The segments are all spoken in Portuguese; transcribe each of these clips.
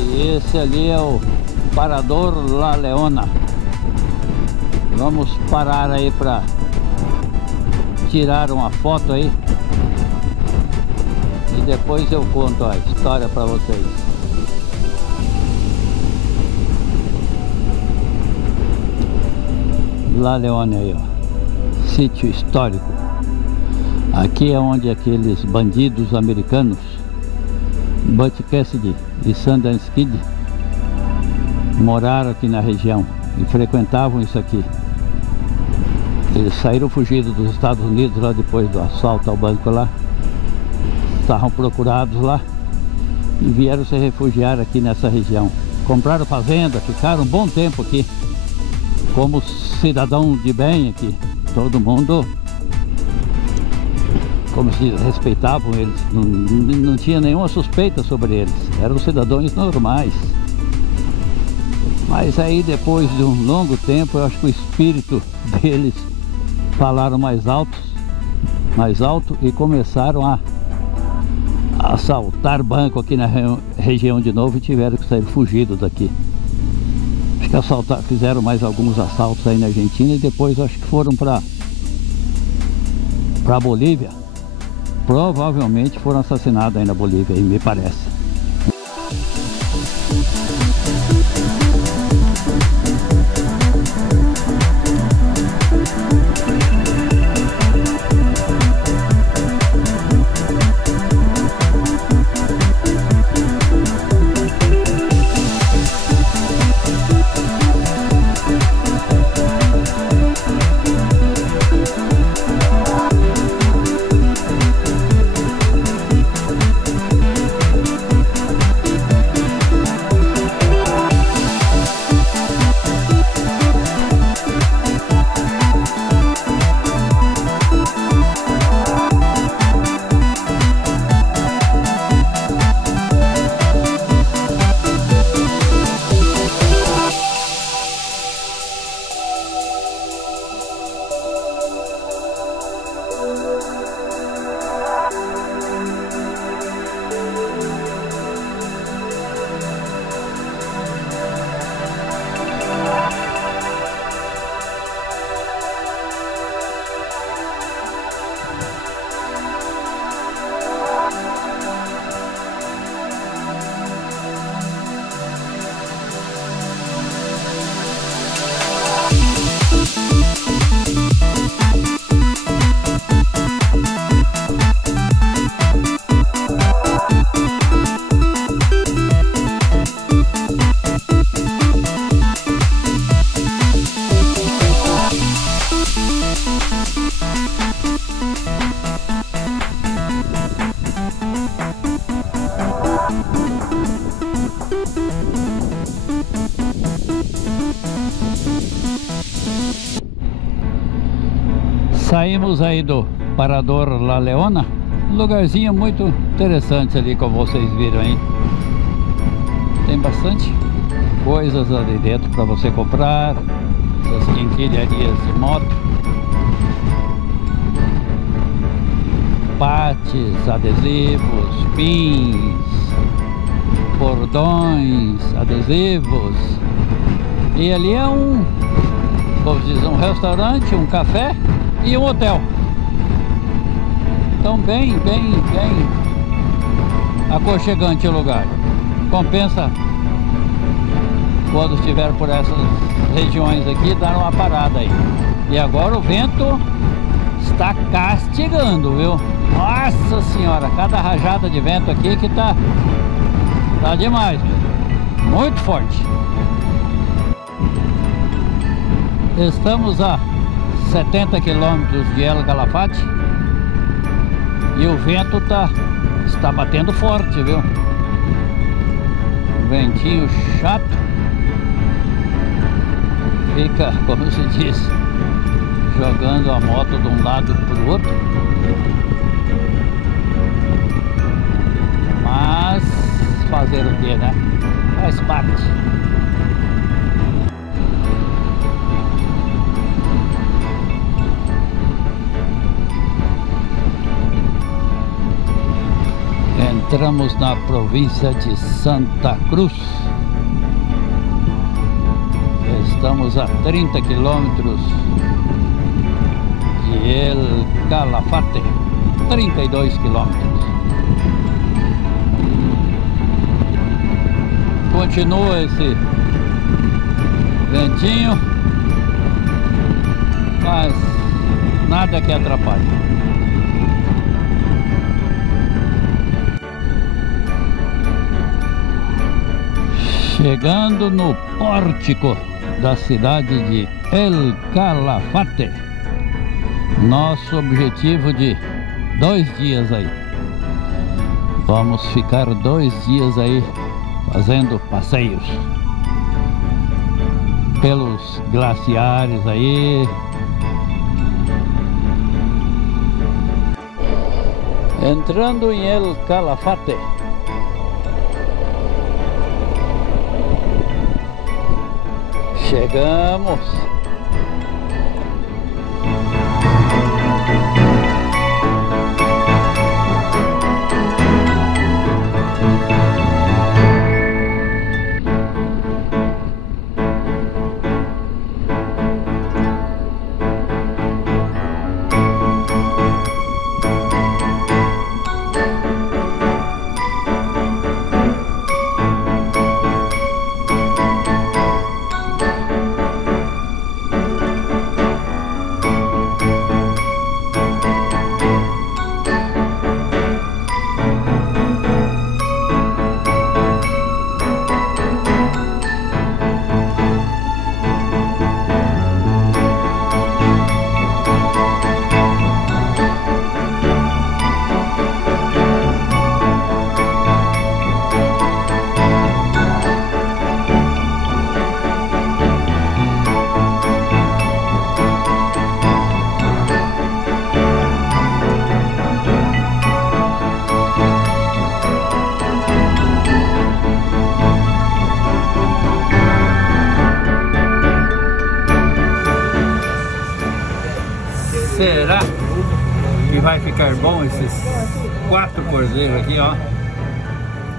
E esse ali é o Parador La Leona. Vamos parar aí para tirar uma foto aí e depois eu conto a história para vocês. La Leona aí, ó, sítio histórico. Aqui é onde aqueles bandidos americanos, Butch Cassidy e Sundance Kid, moraram aqui na região e frequentavam isso aqui. Eles saíram fugidos dos Estados Unidos lá depois do assalto ao banco lá. Estavam procurados lá e vieram se refugiar aqui nessa região. Compraram fazenda, ficaram um bom tempo aqui como cidadão de bem aqui. Todo mundo, como se respeitavam eles, não tinha nenhuma suspeita sobre eles, eram cidadãos normais. Mas aí depois de um longo tempo, eu acho que o espírito deles falaram mais alto e começaram a assaltar banco aqui na região de novo e tiveram que sair fugidos daqui. Acho que fizeram mais alguns assaltos aí na Argentina e depois acho que foram para Bolívia. Provavelmente foram assassinados aí na Bolívia, me parece. Saímos aí do Parador La Leona, um lugarzinho muito interessante ali, como vocês viram aí. Tem bastante coisas ali dentro para você comprar, essas quinquilharias de moto, pates, adesivos, pins, cordões, adesivos. E ali é vamos dizer, um restaurante, um café e um hotel. Então bem aconchegante o lugar. Compensa, quando estiver por essas regiões aqui, dar uma parada aí. E agora o vento está castigando, viu? Nossa senhora, cada rajada de vento aqui que tá demais, viu? Muito forte. Estamos a 70 quilômetros de El Calafate e o vento está batendo forte, viu? Um ventinho chato, fica, como se diz, jogando a moto de um lado para o outro. Mas fazer o que, né? Faz parte. Entramos na província de Santa Cruz. Estamos a 30 quilômetros de El Calafate, 32 quilômetros. Continua esse ventinho, mas nada que atrapalhe. Chegando no pórtico da cidade de El Calafate, nosso objetivo de 2 dias aí. Vamos ficar 2 dias aí fazendo passeios pelos glaciares aí. Entrando em El Calafate, chegamos. Será que vai ficar bom esses 4 cordeiros aqui, ó?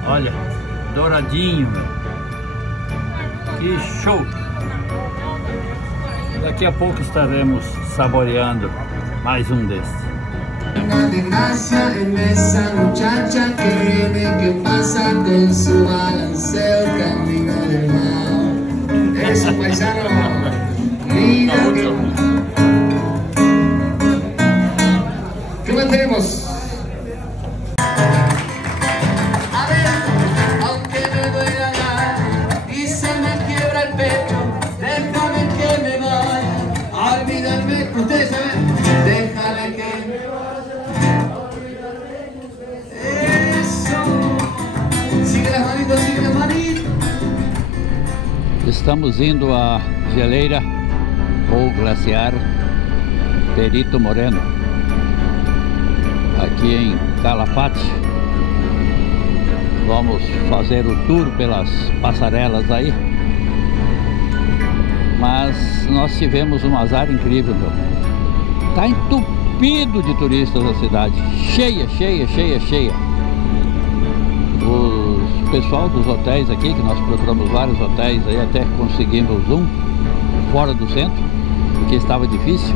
Olha, douradinho, que show! Daqui a pouco estaremos saboreando mais um desses. Una desgracia en esa muchacha que viene, que pasa con su balanceo camino del mar. Eso, paisano, mira ¿qué más tenemos? A ver, aunque me duela ya y se me quiebra el pecho, déjame que me vaya a olvidarme, ustedes saben, déjame que me vaya. Eso, sigue las manitos, sigue las manitos. Estamos indo a geleira ou glaciar Perito Moreno, aqui em Calafate. Vamos fazer o tour pelas passarelas aí, mas nós tivemos um azar incrível, meu. Tá entupido de turistas a cidade, cheia, cheia, cheia, cheia. O pessoal dos hotéis aqui, que nós procuramos vários hotéis aí, até conseguimos um fora do centro, porque estava difícil.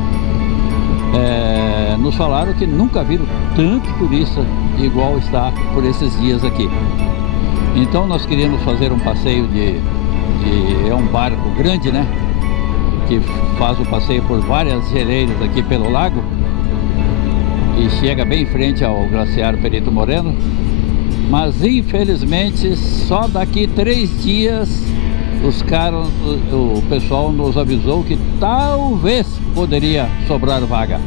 Nos falaram que nunca viram tanto turista igual está por esses dias aqui. Então nós queríamos fazer um passeio é um barco grande, né, que faz o passeio por várias geleiras aqui pelo lago e chega bem em frente ao glaciar Perito Moreno. Mas infelizmente só daqui 3 dias os caras, o pessoal nos avisou que talvez poderia sobrar vaga.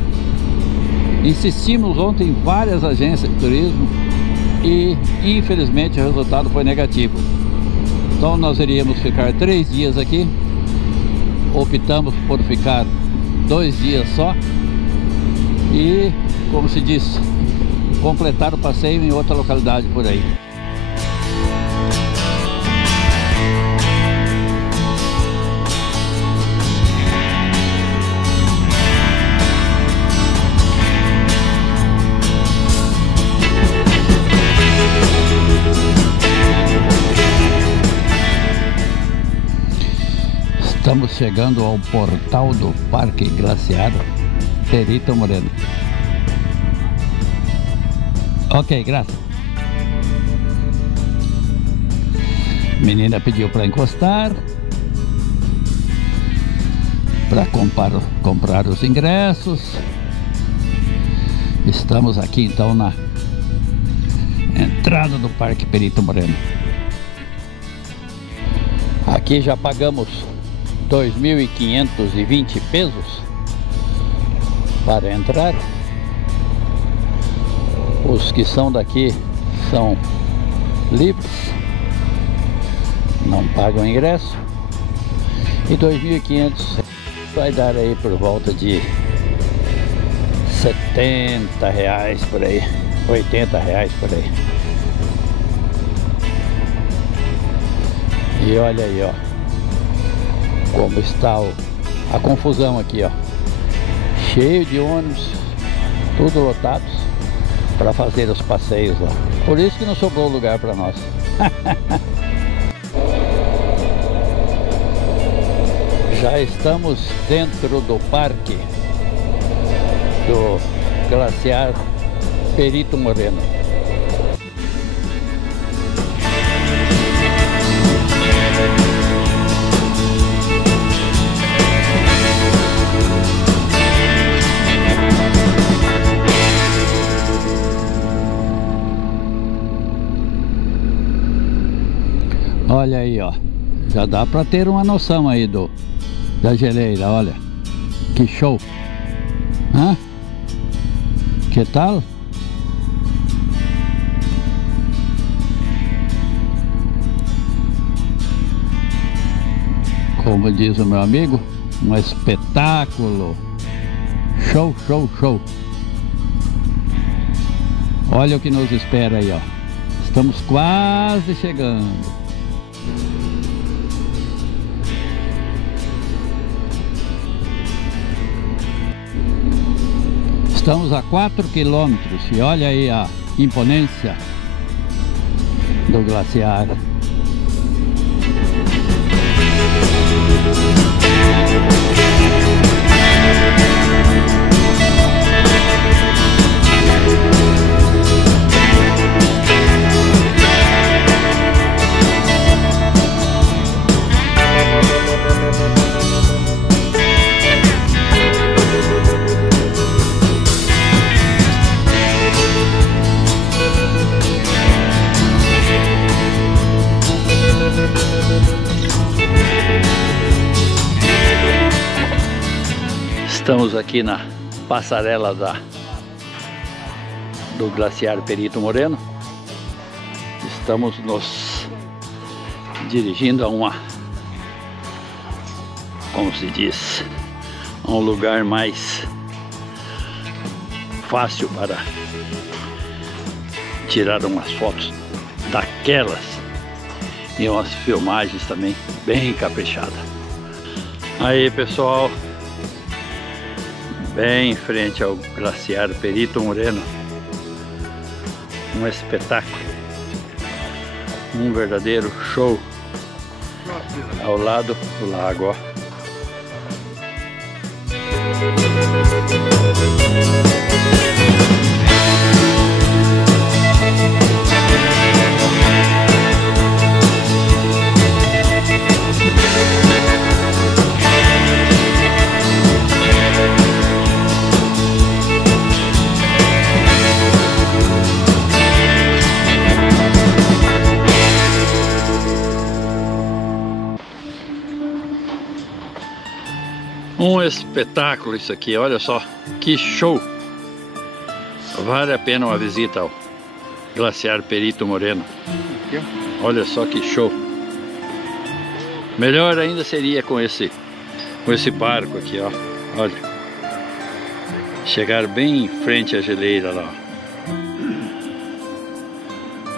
Insistimos ontem em várias agências de turismo e infelizmente o resultado foi negativo. Então nós iríamos ficar 3 dias aqui, optamos por ficar 2 dias só e, como se diz, completar o passeio em outra localidade por aí. Estamos chegando ao portal do Parque Glaciar Perito Moreno. Ok, graças. Menina pediu para encostar, para comprar os ingressos. Estamos aqui então na entrada do Parque Perito Moreno. Aqui já pagamos 2.520 pesos para entrar. Os que são daqui são livres, não pagam ingresso, e 2.500 vai dar aí por volta de 70 reais por aí, 80 reais por aí. E olha aí, ó, como está a confusão aqui, ó, cheio de ônibus, tudo lotados para fazer os passeios lá. Por isso que não sobrou lugar para nós. Já estamos dentro do parque do Glaciar Perito Moreno. Olha aí, ó, já dá para ter uma noção aí da geleira, olha, que show, hã? Que tal? Como diz o meu amigo, um espetáculo, show, show, show. Olha o que nos espera aí, ó, estamos quase chegando. Estamos a 4 quilômetros e olha aí a imponência do glaciar. Estamos aqui na passarela do Glaciar Perito Moreno. Estamos nos dirigindo a como se diz, a um lugar mais fácil para tirar umas fotos daquelas e umas filmagens também bem caprichadas. Aí, pessoal, bem em frente ao Glaciar Perito Moreno, um espetáculo, um verdadeiro show ao lado do lago, ó. espetáculo isso aqui, olha só, que show! Vale a pena uma visita ao Glaciar Perito Moreno. Olha só que show! Melhor ainda seria com esse barco aqui, ó. Olha, chegar bem em frente à geleira lá.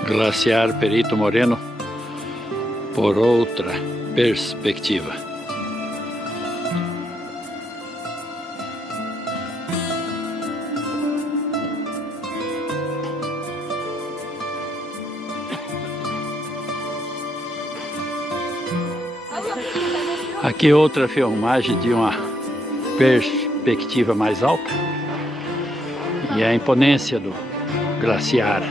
Glaciar Perito Moreno por outra perspectiva. Aqui outra filmagem de uma perspectiva mais alta e a imponência do glaciar.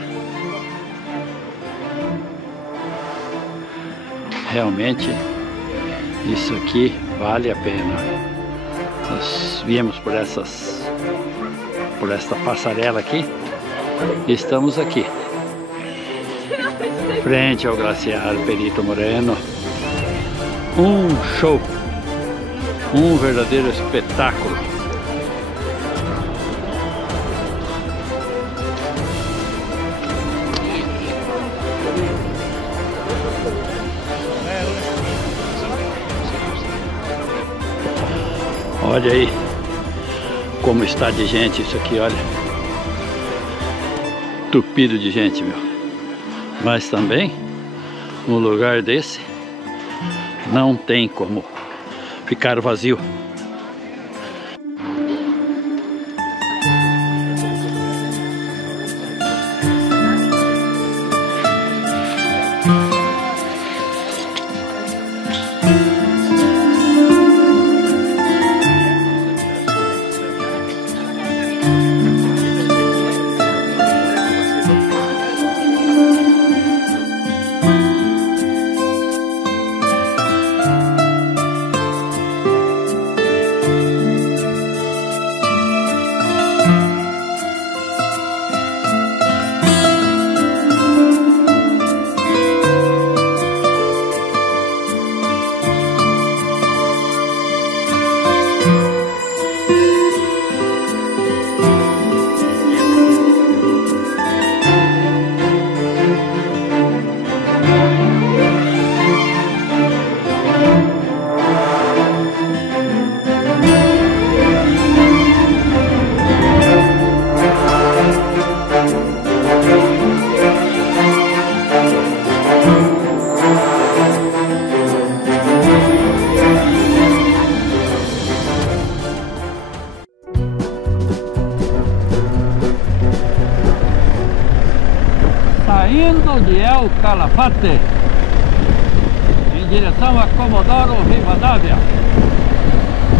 Realmente isso aqui vale a pena. Nós viemos por esta passarela aqui e estamos aqui frente ao Glaciar Perito Moreno. Um show, um verdadeiro espetáculo. Olha aí como está de gente isso aqui, olha. Tupido de gente, meu. Mas também, um lugar desse não tem como ficar vazio. Saindo de El Calafate em direção a Comodoro Rivadavia,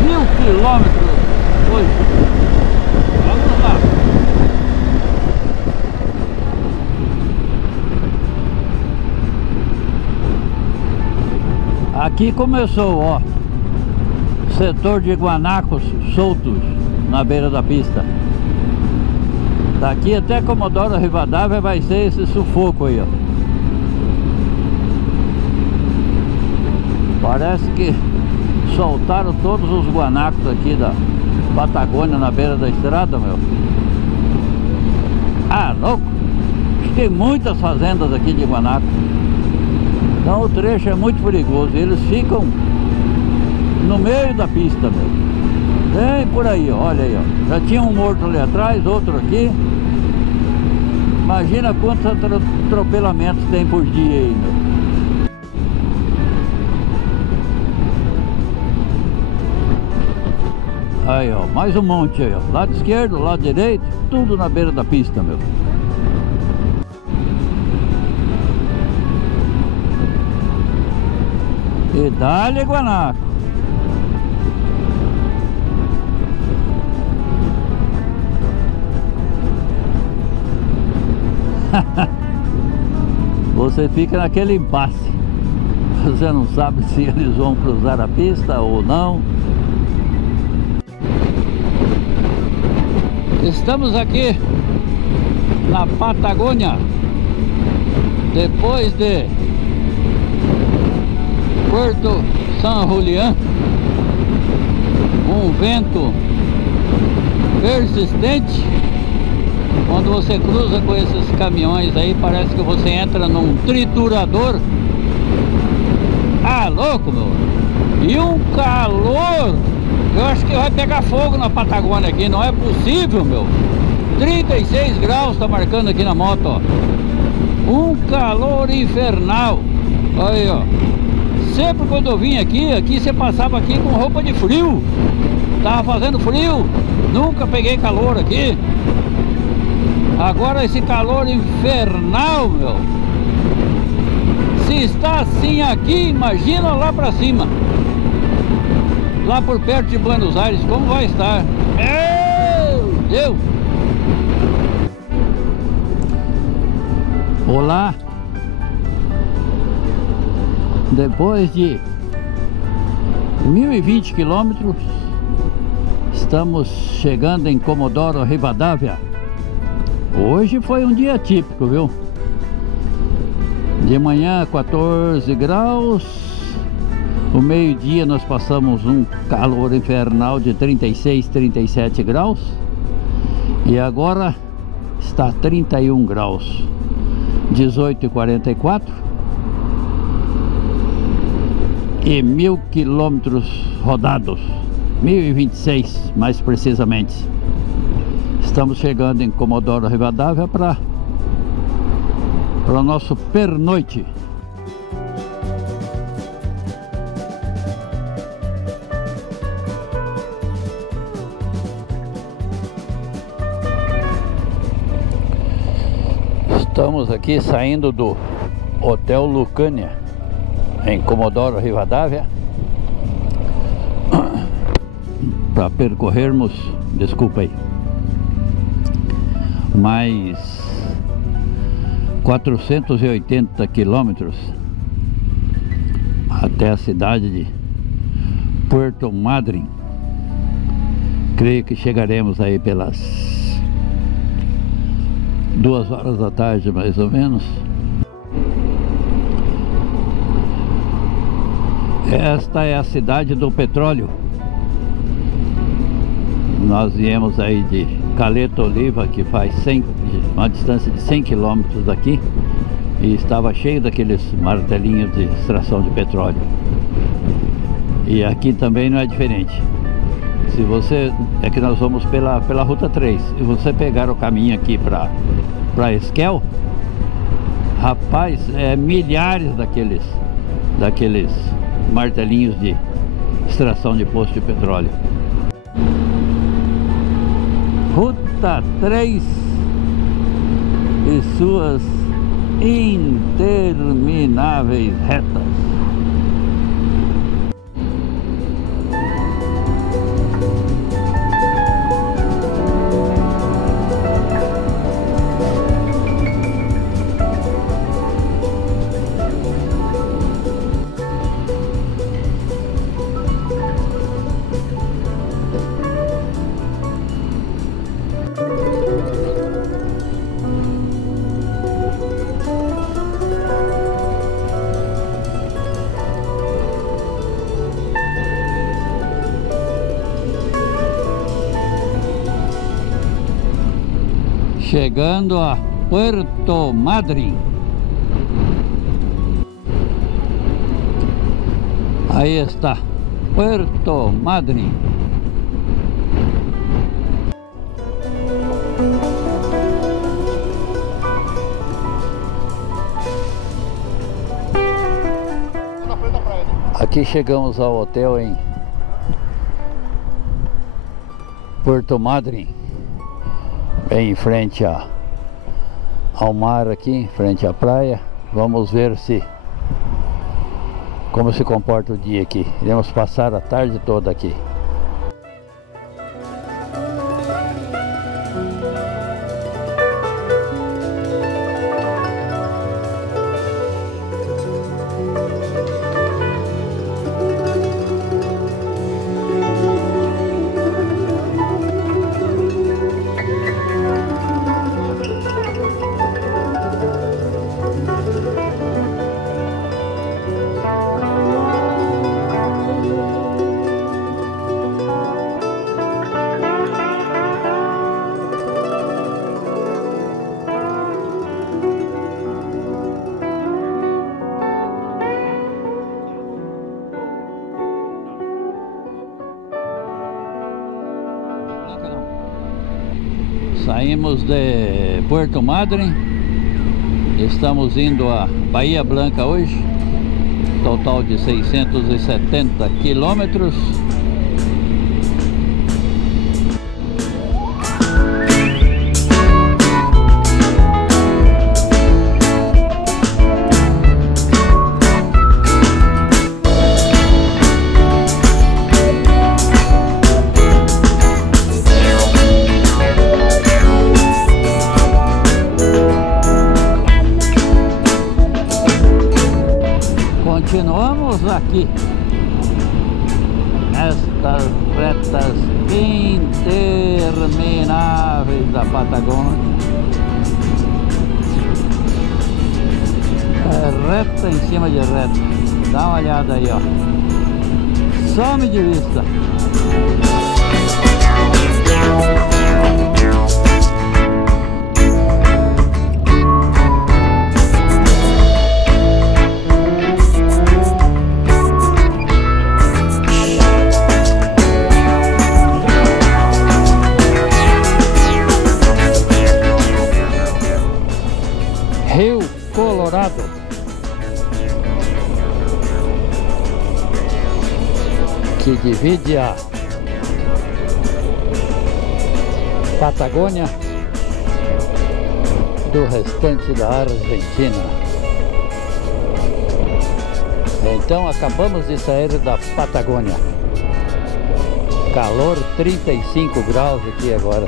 1000 quilômetros hoje. Vamos lá. Aqui começou, ó, setor de guanacos soltos na beira da pista. Daqui até Comodoro Rivadavia vai ser esse sufoco aí, ó. Parece que soltaram todos os guanacos aqui da Patagônia na beira da estrada, meu. Ah, louco! Tem muitas fazendas aqui de guanaco. Então o trecho é muito perigoso. Eles ficam no meio da pista, meu. Vem por aí, ó. Olha aí, ó. Já tinha um morto ali atrás, outro aqui. Imagina quantos atropelamentos tem por dia aí, meu. Aí, ó, mais um monte aí, ó. Lado esquerdo, lado direito, tudo na beira da pista, meu. E dá-lhe guanaco. Você fica naquele impasse. Você não sabe se eles vão cruzar a pista ou não. Estamos aqui na Patagônia, depois de Puerto San Julián, um vento persistente. Quando você cruza com esses caminhões aí, parece que você entra num triturador. Ah, louco, meu. E um calor. Eu acho que vai pegar fogo na Patagônia aqui. Não é possível, meu. 36 graus tá marcando aqui na moto, ó. Um calor infernal. Aí, ó. Sempre quando eu vim aqui você passava aqui com roupa de frio. Tava fazendo frio. Nunca peguei calor aqui. Agora esse calor infernal, meu. Se está assim aqui, imagina lá pra cima. Lá por perto de Buenos Aires, como vai estar? Meu Deus! Olá! Depois de 1020 quilômetros, estamos chegando em Comodoro Rivadavia. Hoje foi um dia típico, viu? De manhã 14 graus, o meio-dia nós passamos um calor infernal de 36, 37 graus e agora está 31 graus, 18,44 e 1000 quilômetros rodados, 1026 mais precisamente. Estamos chegando em Comodoro Rivadavia para o nosso pernoite. Estamos aqui saindo do Hotel Lucânia em Comodoro Rivadavia para percorrermos, desculpa aí, mais 480 quilômetros até a cidade de Puerto Madryn. Creio que chegaremos aí pelas 2 horas da tarde, mais ou menos. Esta é a cidade do petróleo. Nós viemos aí de Caleta Oliva, que faz uma distância de 100 quilômetros daqui, e estava cheio daqueles martelinhos de extração de petróleo. E aqui também não é diferente. Se você, é que nós vamos pela Ruta 3, se você pegar o caminho aqui para Esquel, rapaz, milhares daqueles martelinhos de extração de poço de petróleo. Ruta 3 e suas intermináveis retas. Chegando a Puerto Madryn. Aí está, Puerto Madryn. Aqui chegamos ao hotel em Puerto Madryn, bem em frente ao mar aqui, em frente à praia. Vamos ver como se comporta o dia aqui. Iremos passar a tarde toda aqui. Blanca não. Saímos de Puerto Madryn, estamos indo a Bahia Blanca hoje, total de 670 quilômetros. Continuamos aqui nestas retas intermináveis da Patagônia. É reta em cima de reta. Dá uma olhada aí, ó. Some de vista. Rio Colorado. Que divide a Patagônia do restante da Argentina. Então acabamos de sair da Patagônia. Calor 35 graus aqui agora.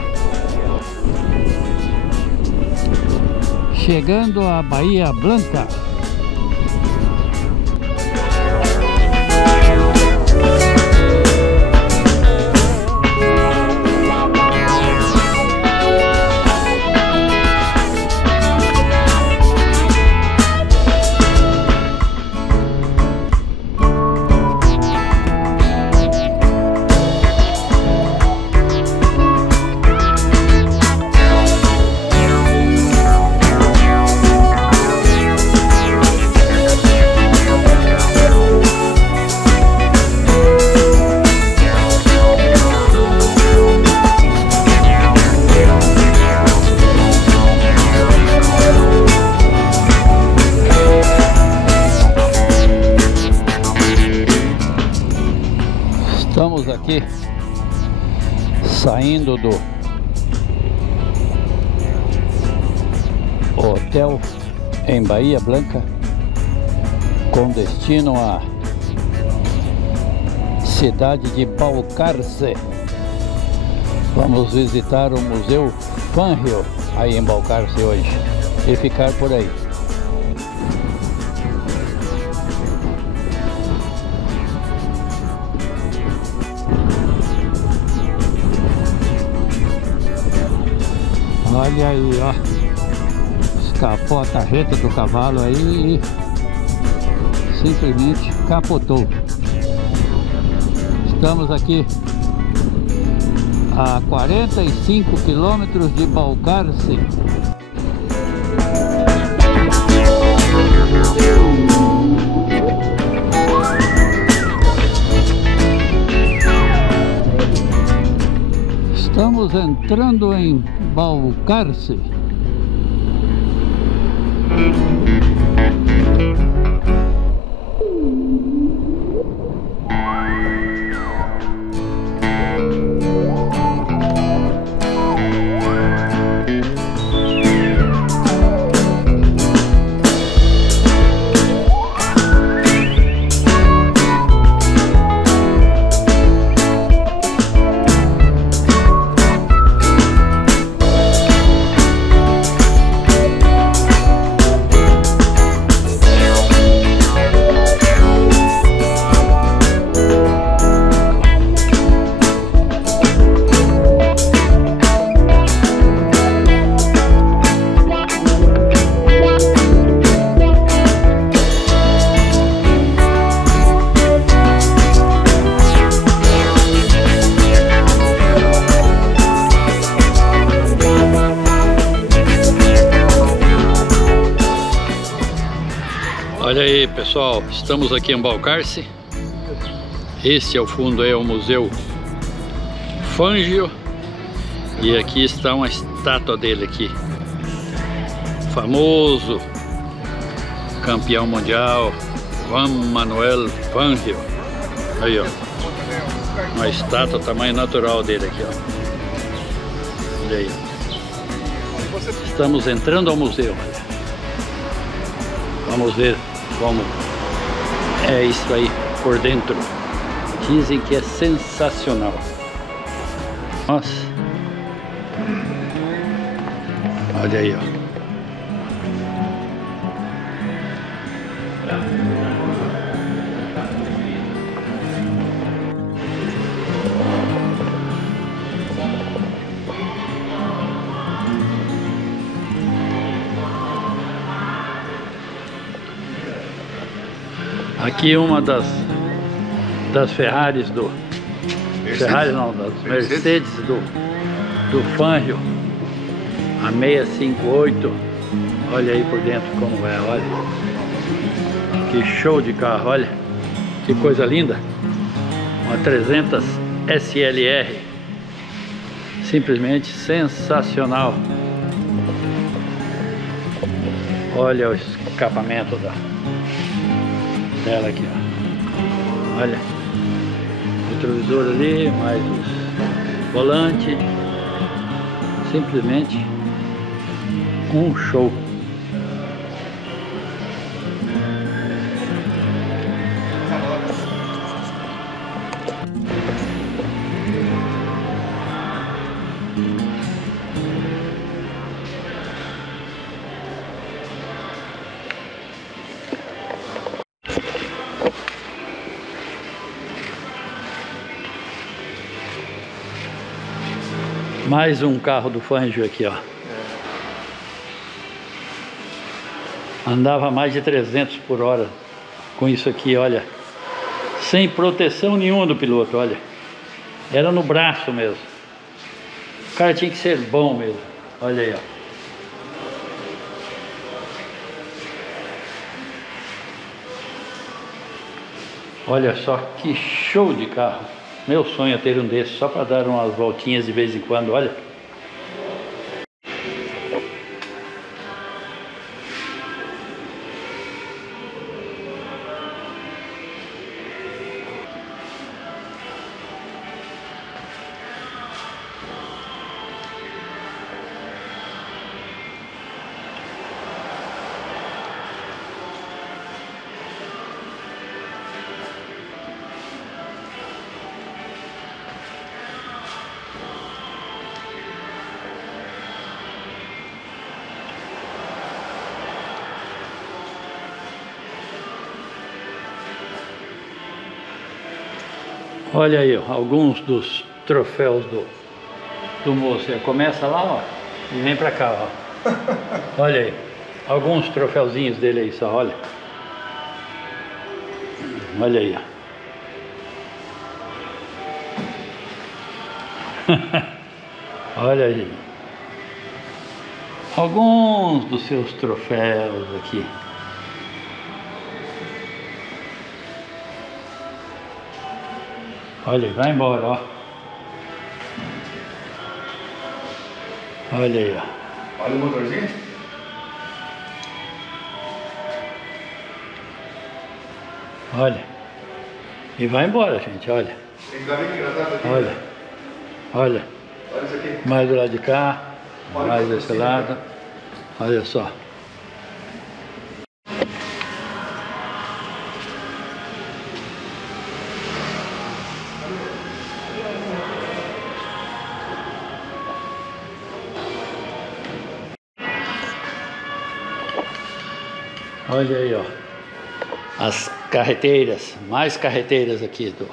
Chegando a Bahia Blanca. Estamos aqui saindo do hotel em Bahia Blanca com destino à cidade de Balcarce. Vamos visitar o Museu Fangio aí em Balcarce hoje e ficar por aí. Olha aí, ó, escapou a tarreta do cavalo aí e simplesmente capotou. Estamos aqui a 45 quilômetros de Balcarce. Estamos entrando em Balcarce. Olha aí, pessoal, estamos aqui em Balcarce. Este ao fundo é o Museu Fangio E aqui está uma estátua dele aqui. Famoso campeão mundial, Juan Manuel Fangio. Aí, ó. Uma estátua tamanho natural dele aqui, ó. Olha aí. Estamos entrando ao museu. Vamos ver como é isso aí por dentro. Dizem que é sensacional. Nossa. Olha aí, ó. Aqui uma das Ferraris do... Ferrari não, das Mercedes do Fangio. A 658. Olha aí por dentro como é, olha. Que show de carro, olha. Que coisa linda. Uma 300 SLR. Simplesmente sensacional. Olha o escapamento dela aqui, ó. Olha. Retrovisor ali, mais os volantes. Simplesmente um show. Mais um carro do Fangio aqui, ó. Andava mais de 300 por hora com isso aqui, olha. Sem proteção nenhuma do piloto, olha. Era no braço mesmo. O cara tinha que ser bom mesmo. Olha aí, ó. Olha só que show de carro. Meu sonho é ter um desses, só para dar umas voltinhas de vez em quando, olha. Olha aí, ó, alguns dos troféus do moço. Começa lá, ó, e vem pra cá, ó. Olha aí, alguns troféuzinhos dele aí só, olha. Olha aí, ó. Olha aí. Alguns dos seus troféus aqui. Olha aí, vai embora, ó. Olha aí, ó. Olha o motorzinho. Olha. E vai embora, gente, olha. Ainda bem que engraçado aqui. Olha. Olha. Olha isso aqui. Mais do lado de cá. Olha mais desse lado. Olha só. Olha aí, ó. As carreteiras, mais carreteiras aqui do...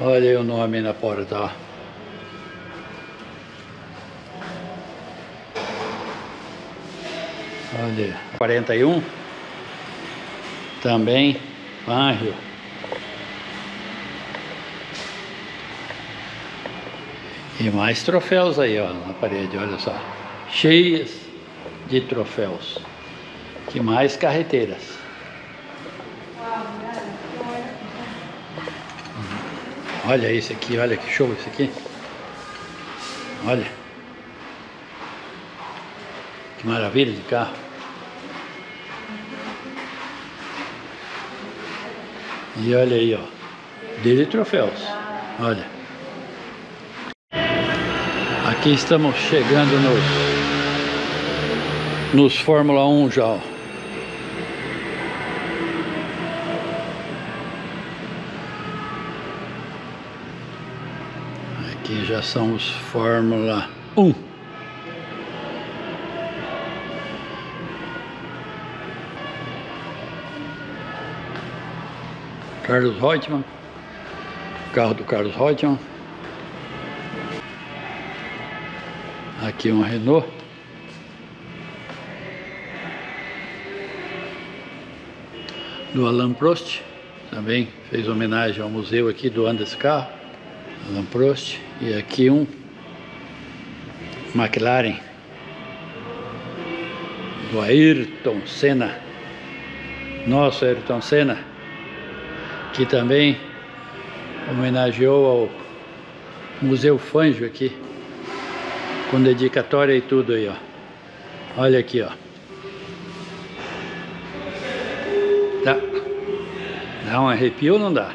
Olha aí o nome na porta, ó. Olha aí. 41. Também, Fangio. E mais troféus aí, ó, na parede, olha só. Cheias de troféus. Que mais carreteiras. Olha esse aqui, olha que show esse aqui. Olha. Que maravilha de carro. E olha aí, ó. Dele troféus. Olha. Aqui estamos chegando nos Fórmula 1 já, ó. Aqui já são os Fórmula 1. Carlos Reutemann. Carro do Carlos Reutemann. Aqui uma Renault. Do Alain Prost. Também fez homenagem ao museu aqui doando esse carro. Alain Prost. E aqui um McLaren do Ayrton Senna. Nosso Ayrton Senna, que também homenageou ao Museu Fangio aqui, com dedicatória e tudo aí, ó. Olha aqui, ó. Dá um arrepio ou não dá?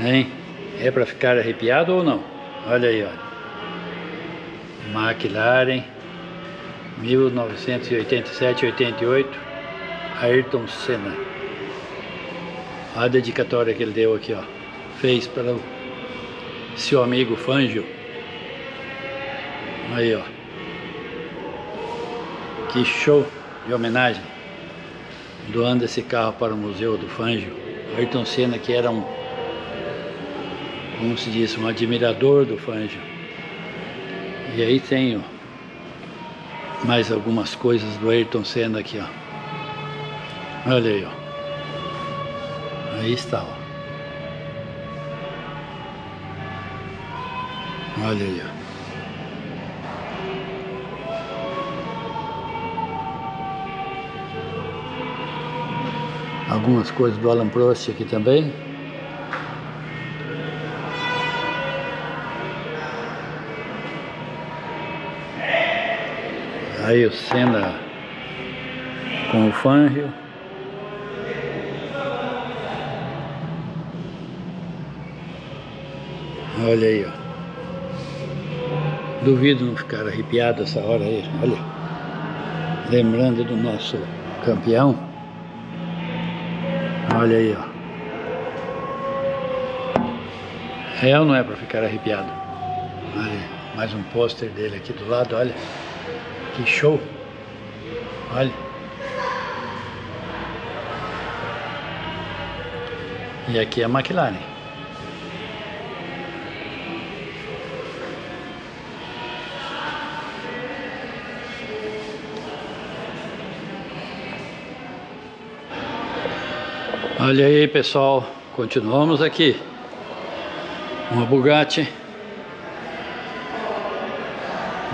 Hein? É para ficar arrepiado ou não? Olha aí, ó. McLaren 1987-88, Ayrton Senna. Olha a dedicatória que ele deu aqui, ó. Fez para o seu amigo Fangio. Aí, ó. Que show de homenagem. Doando esse carro para o museu do Fangio. Ayrton Senna, que era como se diz, um admirador do Fangio. E aí tenho mais algumas coisas do Ayrton Senna aqui, ó. Olha aí, ó. Aí está, ó. Olha aí, ó. Algumas coisas do Alain Prost aqui também. Aí o Senna com o Fangio. Olha aí, ó. Duvido não ficar arrepiado essa hora aí, olha. Lembrando do nosso campeão. Olha aí, ó. É ou não é para ficar arrepiado? Olha, mais um pôster dele aqui do lado, olha. Que show! Olha. E aqui é a McLaren. Olha aí, pessoal, continuamos aqui. Uma Bugatti.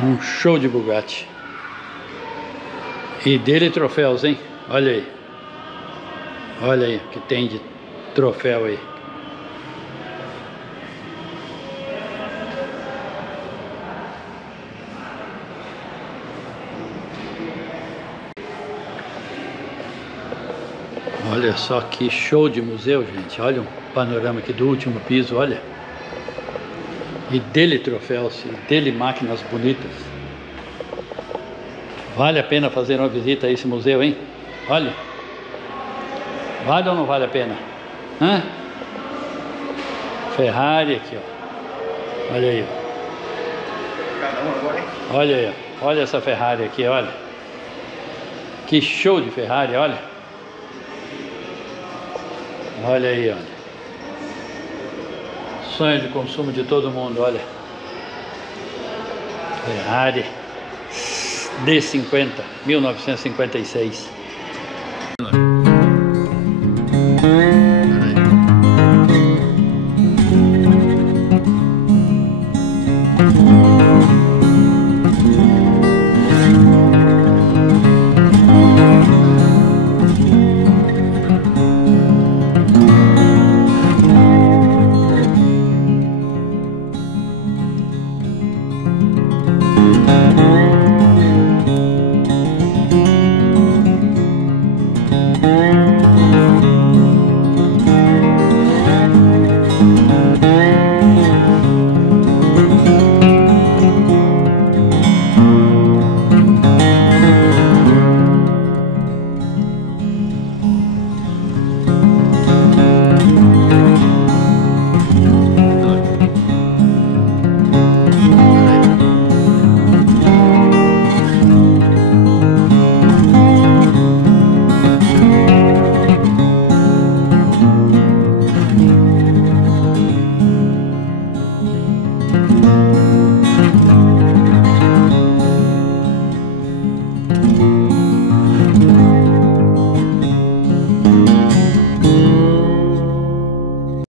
Um show de Bugatti. E dele troféus, hein? Olha aí. Olha aí o que tem de troféu aí. Olha só que show de museu, gente. Olha um panorama aqui do último piso, olha. E dele troféus, e dele máquinas bonitas. Vale a pena fazer uma visita a esse museu, hein? Olha. Vale ou não vale a pena? Hã? Ferrari aqui, ó. Olha aí, ó. Cada um agora, hein? Olha aí, ó. Olha essa Ferrari aqui, olha. Que show de Ferrari, olha. Olha aí, olha. Sonho de consumo de todo mundo, olha. Ferrari D50, 1956.